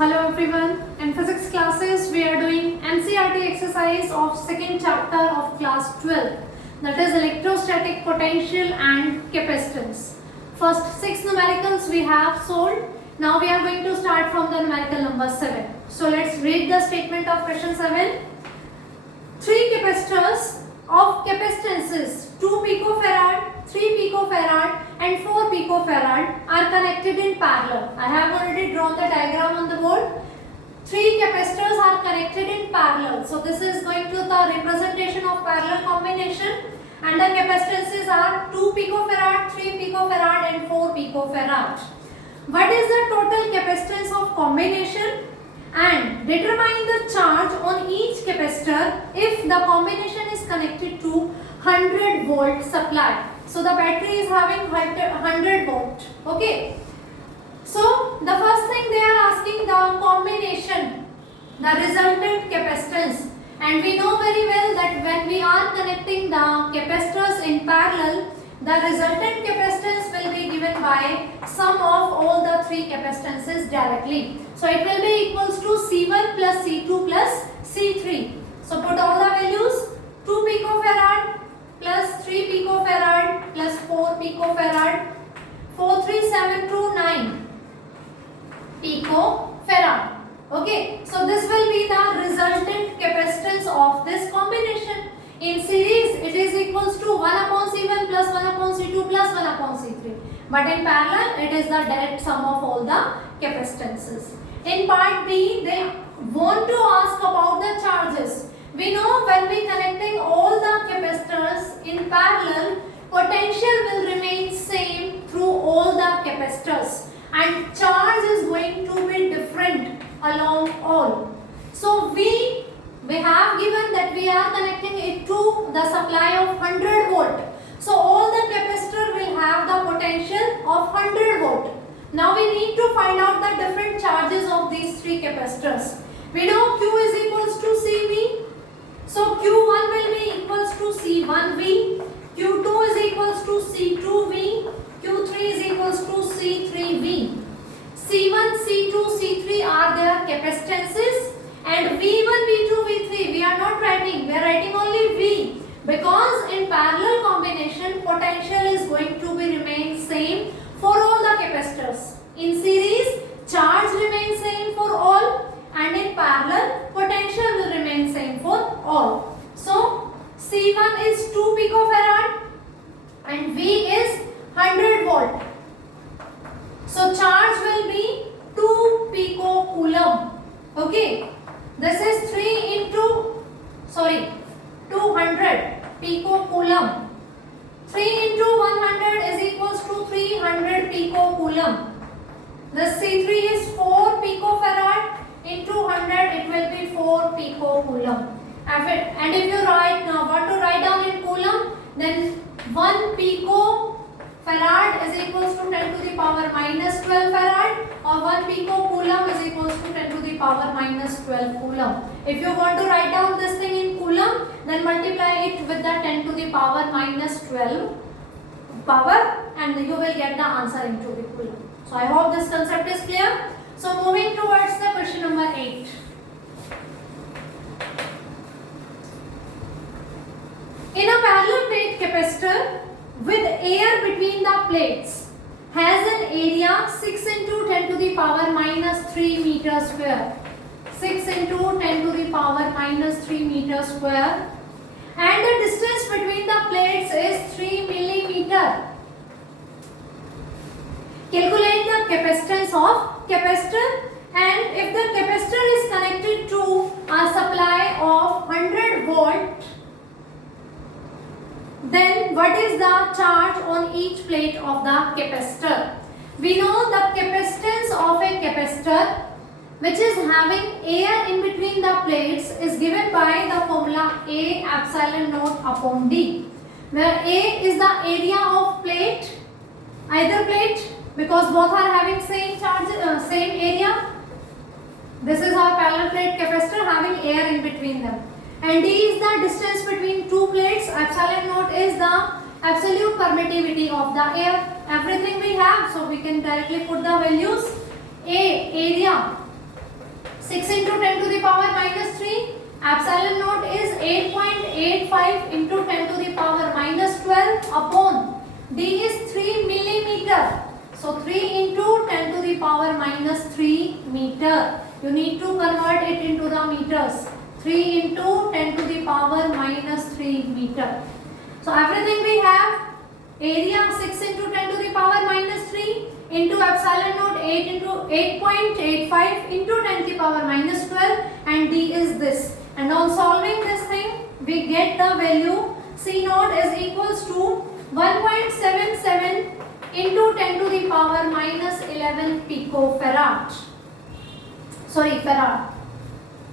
Hello everyone. In physics classes we are doing NCERT exercise of second chapter of class 12, that is electrostatic potential and capacitance. First 6 numericals we have solved. Now we are going to start from the numerical number 7. So let's read the statement of question 7. 3 capacitors of capacitances 2 picofarad, 3 picofarad and 4 picofarad are connected in parallel. I have already drawn the diagram on the board. 3 capacitors are connected in parallel. So this is going to the representation of parallel combination, and the capacitances are 2 picofarad, 3 picofarad and 4 picofarad. What is the total capacitance of combination? And determine the charge on each capacitor if the combination is connected to 100 volt supply. So the battery is having 100 volt. Okay. So the first thing they are asking the combination, the resultant capacitance, and we know very well that when we are connecting the capacitors in parallel, the resultant capacitance will be given by sum of all the 3 capacitances directly. So it will be equals to C1 plus C2 plus C3. So put all the values, 2 picofarad plus 3 picofarad plus 4 picofarad, 43729 picofarad. Okay, so this will be the resultant capacitance of this combination. In series, it is equals to 1 upon C1 plus 1 upon C2 plus 1 upon C3. But in parallel, it is the direct sum of all the capacitances. In part B, they want to ask about the charges. We know when we connecting all the capacitors in parallel, potential will remain same through all the capacitors, and charge is going to be different along all. So we have given that we are connecting it to the supply of 100 volt. So all the capacitor will have the potential of 100 volt. Now we need to find out the different charges of these 3 capacitors. We know Q is equals to CV. So Q1 will be equals to C1V. Q2 is equals to C2V. Q3 is equals to C3V. C1, C2, C3 are their capacitances. And V1, V2, V3 we are not writing, we are writing only V, because in parallel combination potential is going to be remain same for all the capacitors. In series, charge remains same for all, and in parallel potential will remain same for all. So C1 is 2 picofarad and V is 100 volt. So charge will be 2 picocoulomb. Okay. This is 200 picocoulomb. 3 into 100 is equals to 300 picocoulomb. The C3 is 4 picofarad. Into 100 it will be 4 picocoulomb. And if you want to write down in coulomb, then 1 picofarad is equals to 10 to the power minus 12 farad, or 1 picocoulomb is equals to 10 to the power minus 12 coulomb. If you want to write down this thing in coulomb, then multiply it with the 10 to the power minus 12 power, and you will get the answer into the coulomb. So I hope this concept is clear. So moving towards the question number 8. In a parallel plate capacitor with air between the plates has an area 6 into 10 to the power minus 3 meter square. 6 into 10 to the power minus 3 meter square, and the distance between the plates is 3 millimeter. Calculate the capacitance of capacitor, and if the capacitor is connected to a supply of 100 volt, then what is the charge on each plate of the capacitor? We know the capacitance of a capacitor which is having air in between the plates is given by the formula A epsilon naught upon D, where A is the area of plate, either plate, because both are having same charge, same area. This is our parallel plate capacitor having air in between them. And D is the distance between 2 plates. Epsilon naught is the absolute permittivity of the air. Everything we have, so we can directly put the values. A area 6 into 10 to the power minus 3. Epsilon naught is 8.85 into 10 to the power minus 12 upon D is 3 millimeter. So 3 into 10 to the power minus 3 meter. You need to convert it into the meters. 3 into 10 to the power minus 3 meter. So everything we have. Area 6 into 10 to the power minus 3 into epsilon naught 8 into 8.85 into 10 to the power minus 12, and D is this. And on solving this thing, we get the value C naught is equals to 1.77 into 10 to the power minus 11 picofarad. Sorry, farad.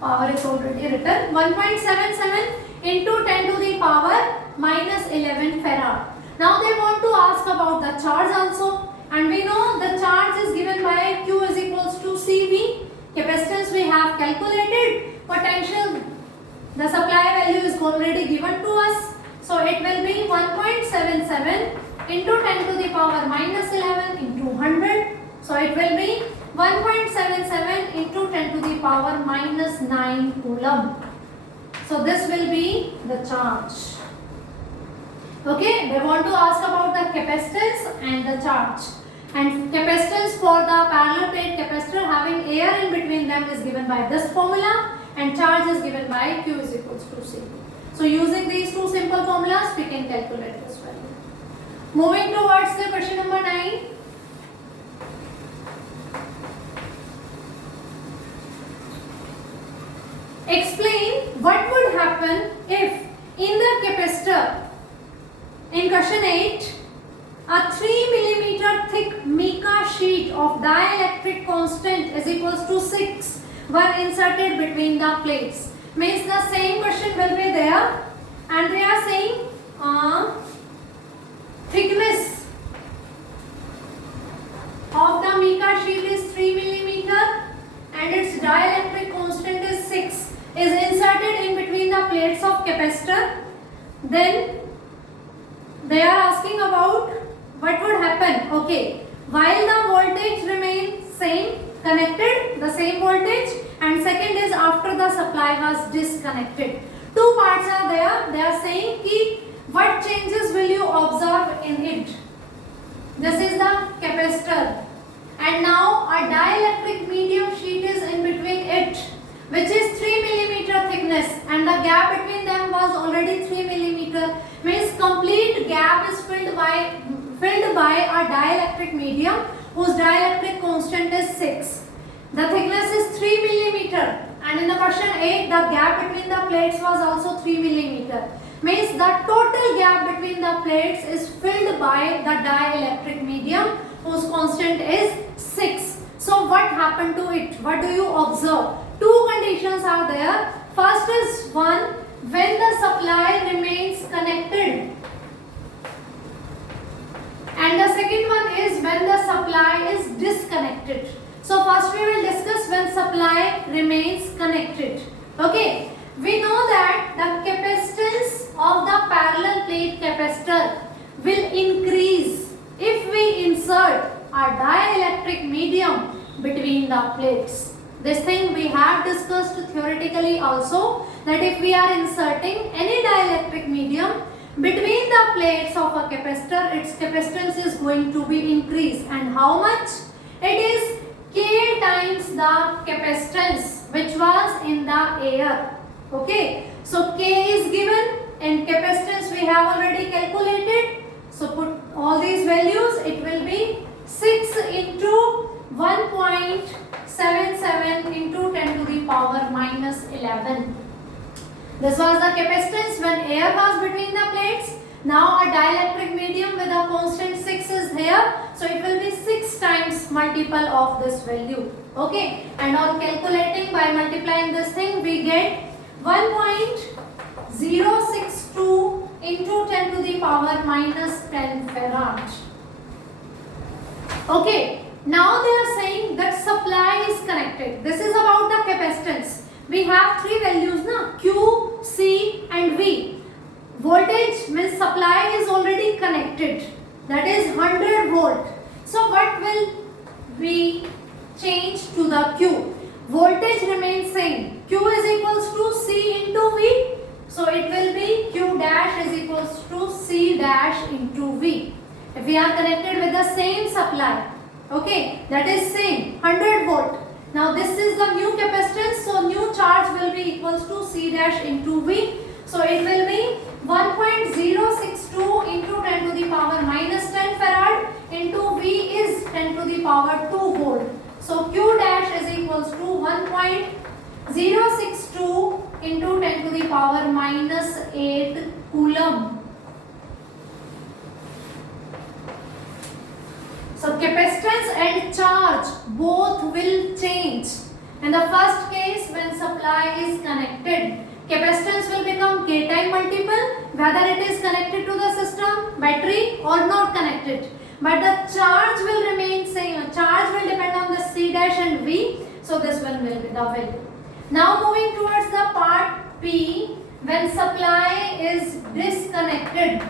Power is already written. 1.77 into 10 to the power minus 11 farad. Now they want to ask about the charge also, and we know the charge is given by Q is equals to CV. Capacitance we have calculated. Potential, the supply value is already given to us. So it will be 1.77 into 10 to the power minus 11 into 100. So it will be 1.77 into 10 to the power minus 9 coulomb. So this will be the charge. Okay, they want to ask about the capacitance and the charge. And capacitance for the parallel plate capacitor having air in between them is given by this formula, and charge is given by Q is equals to C. So using these two simple formulas, we can calculate this value. Moving towards the question number 9. Explain what would happen if in the capacitor, in question 8, a 3 mm thick mica sheet of dielectric constant is equals to 6 were inserted between the plates. Means the same question will be there, and they are saying thickness of the mica sheet is 3 mm and its dielectric constant is 6, is inserted in between the plates of capacitor. Then they are asking about what would happen. Okay, while the voltage remains same, connected, the same voltage, and second is after the supply was disconnected. Two parts are there. They are saying ki what changes will you observe in it. This is the capacitor, and now a dielectric medium sheet is in between it, which is 3 mm thickness, and the gap between them was already 3 mm. Means complete gap is filled by a dielectric medium whose dielectric constant is 6. The thickness is 3 mm, and in the question 8 the gap between the plates was also 3 mm. Means the total gap between the plates is filled by the dielectric medium whose constant is 6. So what happened to it? What do you observe? Two conditions are there. First is one, when the supply remains connected, and the second one is when the supply is disconnected. So first we will discuss when supply remains connected. Okay, we know that the capacitance of the parallel plate capacitor will increase if we insert a dielectric medium between the plates. This thing we have discussed theoretically also, that if we are inserting any dielectric medium between the plates of a capacitor, its capacitance is going to be increased. And how much? It is K times the capacitance which was in the air. Okay, so K is given and capacitance we have already calculated. So put all these values, it will be 6 into 1.77 into 10 to the power minus 11. This was the capacitance when air was between the plates. Now a dielectric medium with a constant 6 is here. So it will be 6 times multiple of this value. Okay, and on calculating by multiplying this thing, we get 1.062 into 10 to the power minus 10 farad. Okay, now they are saying that supply is connected. This is about the capacitance. We have three values now, Q, C and V. Voltage means supply is already connected. That is 100 volt. So what will we change to the Q? voltage remains same. Q is equals to C into V. So it will be Q dash is equals to C dash into V. If we are connected with the same supply, okay, that is same 100 volt. Now this is the new capacitance, so new charge will be equals to C dash into V. So it will be 1.062 into 10 to the power minus 10 farad into V is 10 to the power 2 volt. So Q dash is equals to 1.062 into 10 to the power minus 8 coulomb. So capacitance and charge both will change. In the first case, when supply is connected, capacitance will become K time multiple whether it is connected to the system, battery or not connected. But the charge will remain same. Charge will depend on the C dash and V. So this one will be the value. Now moving towards the part P, when supply is disconnected.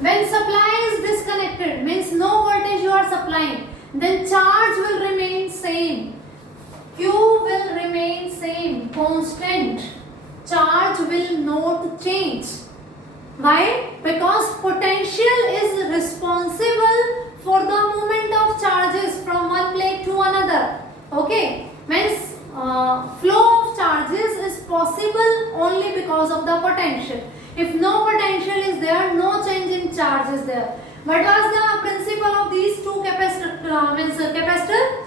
When supply is disconnected means no voltage you are supplying, then charge will remain same. Q will remain same, constant. Charge will not change. Why? Because potential is responsible for the movement of charges from one plate to another. Okay? Means flow of charges is possible only because of the potential. If no potential is there, no change in charge is there. What was the principle of these two capacitors?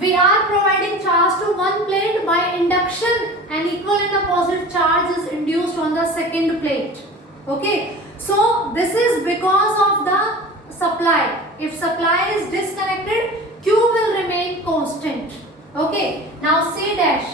We are providing charge to one plate by induction, and equal and opposite charge is induced on the second plate. Okay, so this is because of the supply. If supply is disconnected, Q will remain constant. Okay, now C dash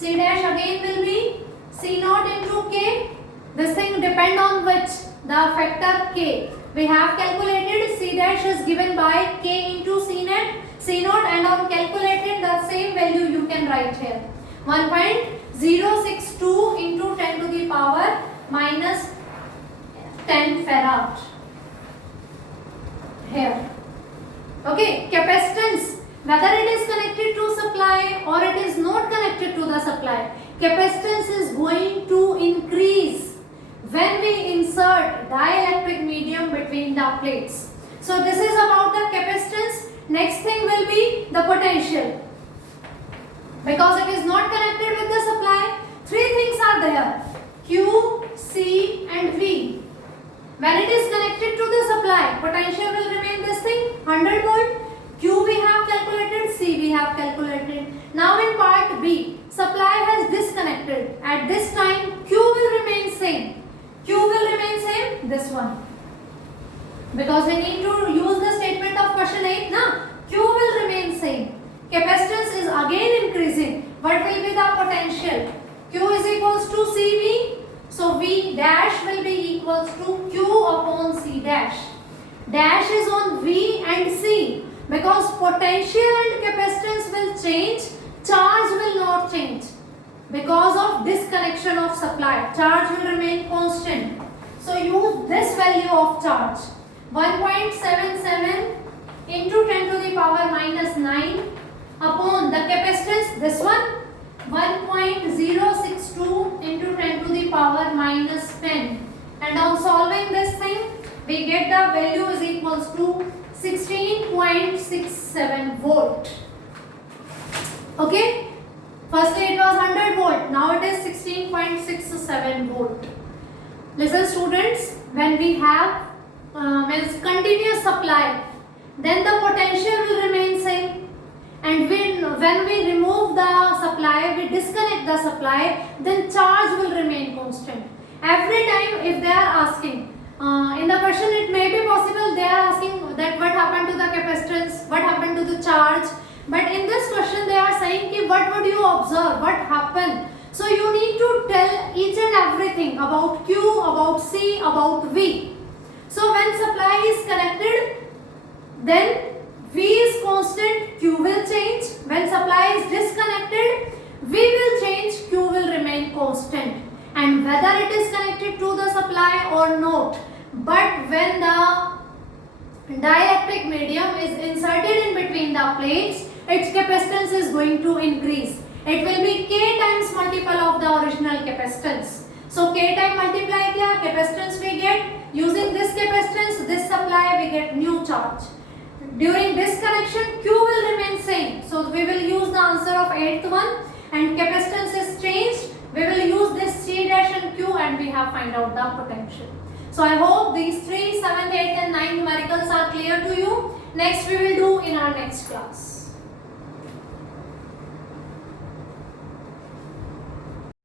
again will be C naught into K. This thing depend on which? The factor K. We have calculated C dash is given by K into C naught, and on calculated the same value you can write here. 1.062 into 10 to the power minus 10 farad. Here. Okay, capacitance, whether it is connected to supply or it is not connected to the supply, capacitance is going to increase when we insert dielectric medium between the plates. So this is about the capacitance. Next thing will be the potential. Because it is not connected with the supply, three things are there: Q, C and V. When it is connected to the supply, potential will remain this thing, 100 volt. Q we have calculated, C we have calculated. Now in part B, supply has disconnected. At this time, Q will remain same. Q will remain same, this one. Because we need to use the statement of question 8, na? Q will remain same. Capacitance is again increasing. What will be the potential? Q is equals to CV. So V dash will be equals to Q upon C dash. Dash is on V and C. Because potential and capacitance will change, charge will not change. Because of disconnection of supply, charge will remain constant. So use this value of charge. 1.77 into 10 to the power minus 9 upon the capacitance, this one, 1.062 into 10 to the power minus 10. And on solving this thing, we get the value is equals to 16.67 volt. Okay? Firstly it was 100 volt, now it is 16.67 volt. Listen students, when we have continuous supply, then the potential will remain same. And when we remove the supply, we disconnect the supply, then charge will remain constant. Every time if they are asking, in the question it may be possible they are asking that what happened to the capacitance, what happened to the charge. But in this question they are saying ki what would you observe, what happened. So you need to tell each and everything about Q, about C, about V. So when supply is connected, then V is constant, Q will change. When supply is disconnected, V will change, Q will remain constant. And whether it is connected to the supply or not, but when the dielectric medium is inserted in between the plates, its capacitance is going to increase. It will be K times multiple of the original capacitance. So K time multiply kya? Capacitance we get. Using this capacitance, this supply we get new charge. During disconnection, Q will remain same. So we will use the answer of 8th one, and capacitance is changed. We will use this C dash and Q, and we have find out the potential. So I hope these 3, 7, 8 and 9 numericals are clear to you. Next we will do in our next class.